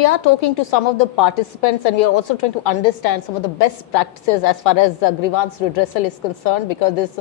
we are talking to some of the participants, and we are also trying to understand some of the best practices as far as grievance redressal is concerned, because this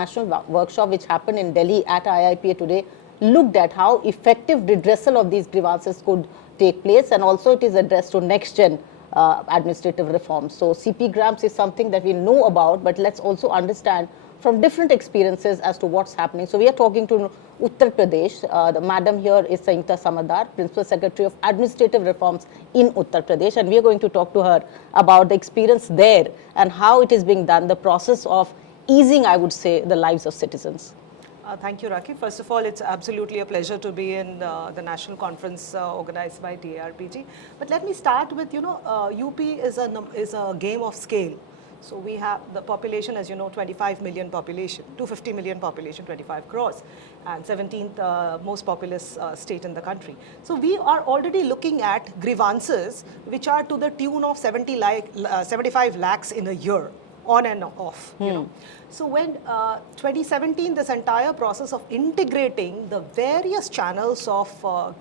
national workshop which happened in Delhi at IIPA today looked at how effective redressal of these grievances could take place, and also it is addressed to next gen administrative reforms. So CP grams is something that we know about, but let's also understand from different experiences as to what's happening. So we are talking to Uttar Pradesh. The madam here is SANYUKTA SAMADDar, Principal Secretary of Administrative Reforms in Uttar Pradesh, and we are going to talk to her about the experience there and how it is being done, the process of easing, I would say, the lives of citizens. Thank you, Rakhi. First of all, it's absolutely a pleasure to be in the national conference organized by DARPG. But let me start with, UP is a game of scale. So we have the population, as you know, 25 million population, 250 million population, 25 crores, and 17th most populous state in the country. So we are already looking at grievances which are to the tune of 75 lakhs in a year, on and off. You know. So when 2017, this entire process of integrating the various channels of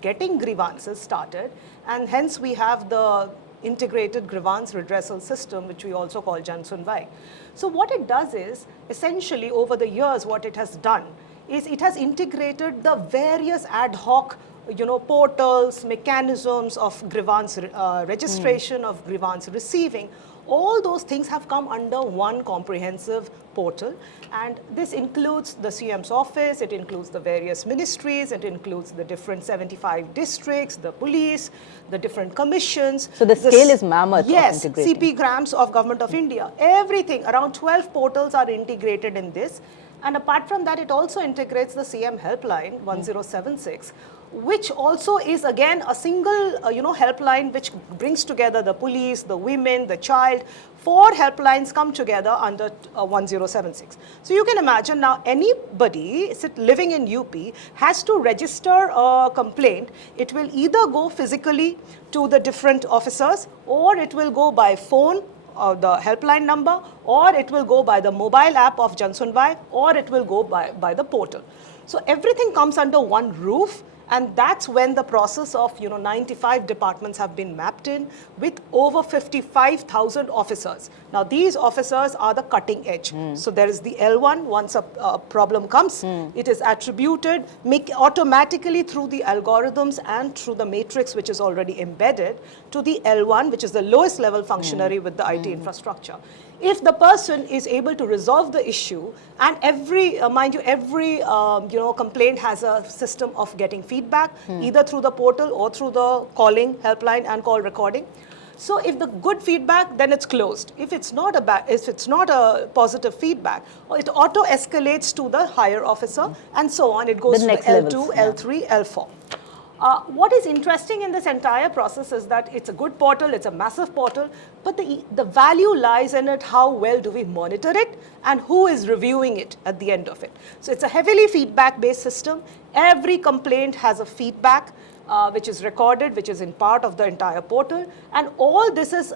getting grievances started, and hence we have the integrated grievance redressal system, which we also call Jan Sunwai. So what it does is, essentially over the years, what it has done is it has integrated the various ad hoc portals, mechanisms of grievance registration, of grievance receiving. All those things have come under one comprehensive portal, and this includes the CM's office, it includes the various ministries, it includes the different 75 districts, the police, the different commissions. So the scale is mammoth. Yes, CP grams of Government of India. Everything, around 12 portals are integrated in this. And apart from that, it also integrates the CM helpline 1076, which also is again a single helpline which brings together the police, the women, the child. 4 helplines come together under 1076. So you can imagine now anybody living in UP has to register a complaint. It will either go physically to the different officers, or it will go by phone, the helpline number, or it will go by the mobile app of Jan Sunwai, or it will go by the portal. So everything comes under one roof, and that's when the process of 95 departments have been mapped in with over 55,000 officers. Now these officers are the cutting edge. So there is the L1, once a problem comes, it is attributed automatically through the algorithms and through the matrix which is already embedded to the L1, which is the lowest level functionary with the IT infrastructure. If the person is able to resolve the issue, and every complaint has a system of getting feedback, either through the portal or through the calling helpline and call recording. So if the good feedback, then it's closed. If it's not a positive feedback, it auto escalates to the higher officer, and so on. It goes to the L2, L3, L4. What is interesting in this entire process is that it's a good portal, it's a massive portal, but the value lies in it, how well do we monitor it and who is reviewing it at the end of it. So it's a heavily feedback-based system. Every complaint has a feedback which is recorded, which is in part of the entire portal, and all this is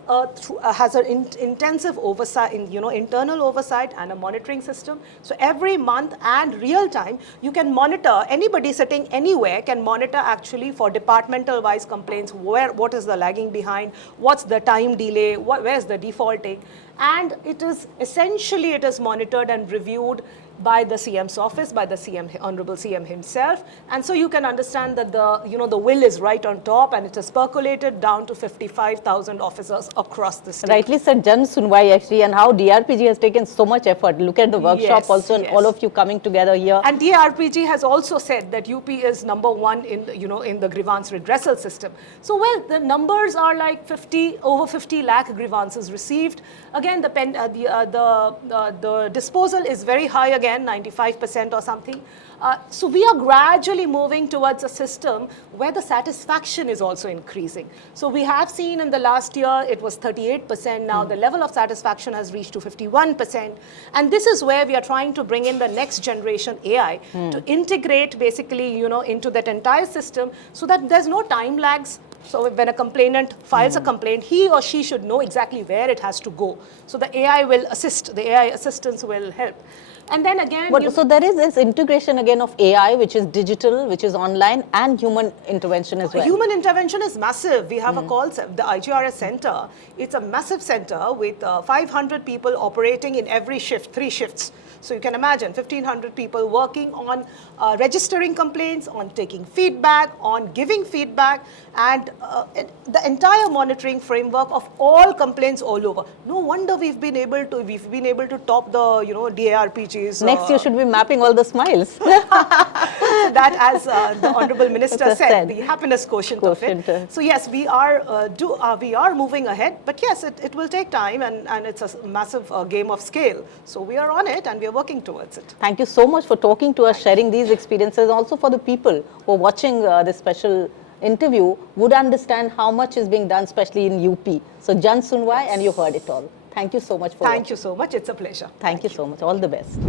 has an intensive oversight, internal oversight and a monitoring system. So every month and real time, you can monitor, anybody sitting anywhere can monitor actually for departmental wise complaints, what is the lagging behind, what's the time delay, where's the defaulting, and it is essentially monitored and reviewed by the CM's office, by the Honorable CM himself. And so you can understand that the will is right on top, and it has percolated down to 55,000 officers across the state. Rightly said, Jan Sunwai actually, and how DRPG has taken so much effort. Look at the workshop and all of you coming together here. And DRPG has also said that UP is #1 in the grievance redressal system. So well, the numbers are like over 50 lakh grievances received. Again, the disposal is very high again. 95% or something. So we are gradually moving towards a system where the satisfaction is also increasing. So we have seen in the last year, it was 38%. Now the level of satisfaction has reached to 51%. And this is where we are trying to bring in the next generation AI to integrate basically, into that entire system so that there's no time lags. So when a complainant files a complaint, he or she should know exactly where it has to go. So the AI will assist, the AI assistants will help. And then again, But so there is this integration again of AI, which is digital, which is online, and human intervention as well. Human intervention is massive. We have a call, the IGRS center. It's a massive center with 500 people operating in every shift, 3 shifts. So you can imagine 1,500 people working on registering complaints, on taking feedback, on giving feedback, and the entire monitoring framework of all complaints all over. No wonder we've been able to top the DARPGs. Next, you should be mapping all the smiles. So that, as the Honorable Minister said, the happiness quotient of it. So yes, we are moving ahead, but yes, it will take time, and it's a massive game of scale. So we are on it, and we are working towards it. Thank you so much for talking to us, sharing these experiences. Also for the people who are watching this special interview would understand how much is being done, especially in UP. So Jan Sunwai, and you heard it all. Thank you so much for watching. Thank you so much. It's a pleasure. Thank you so much. All the best.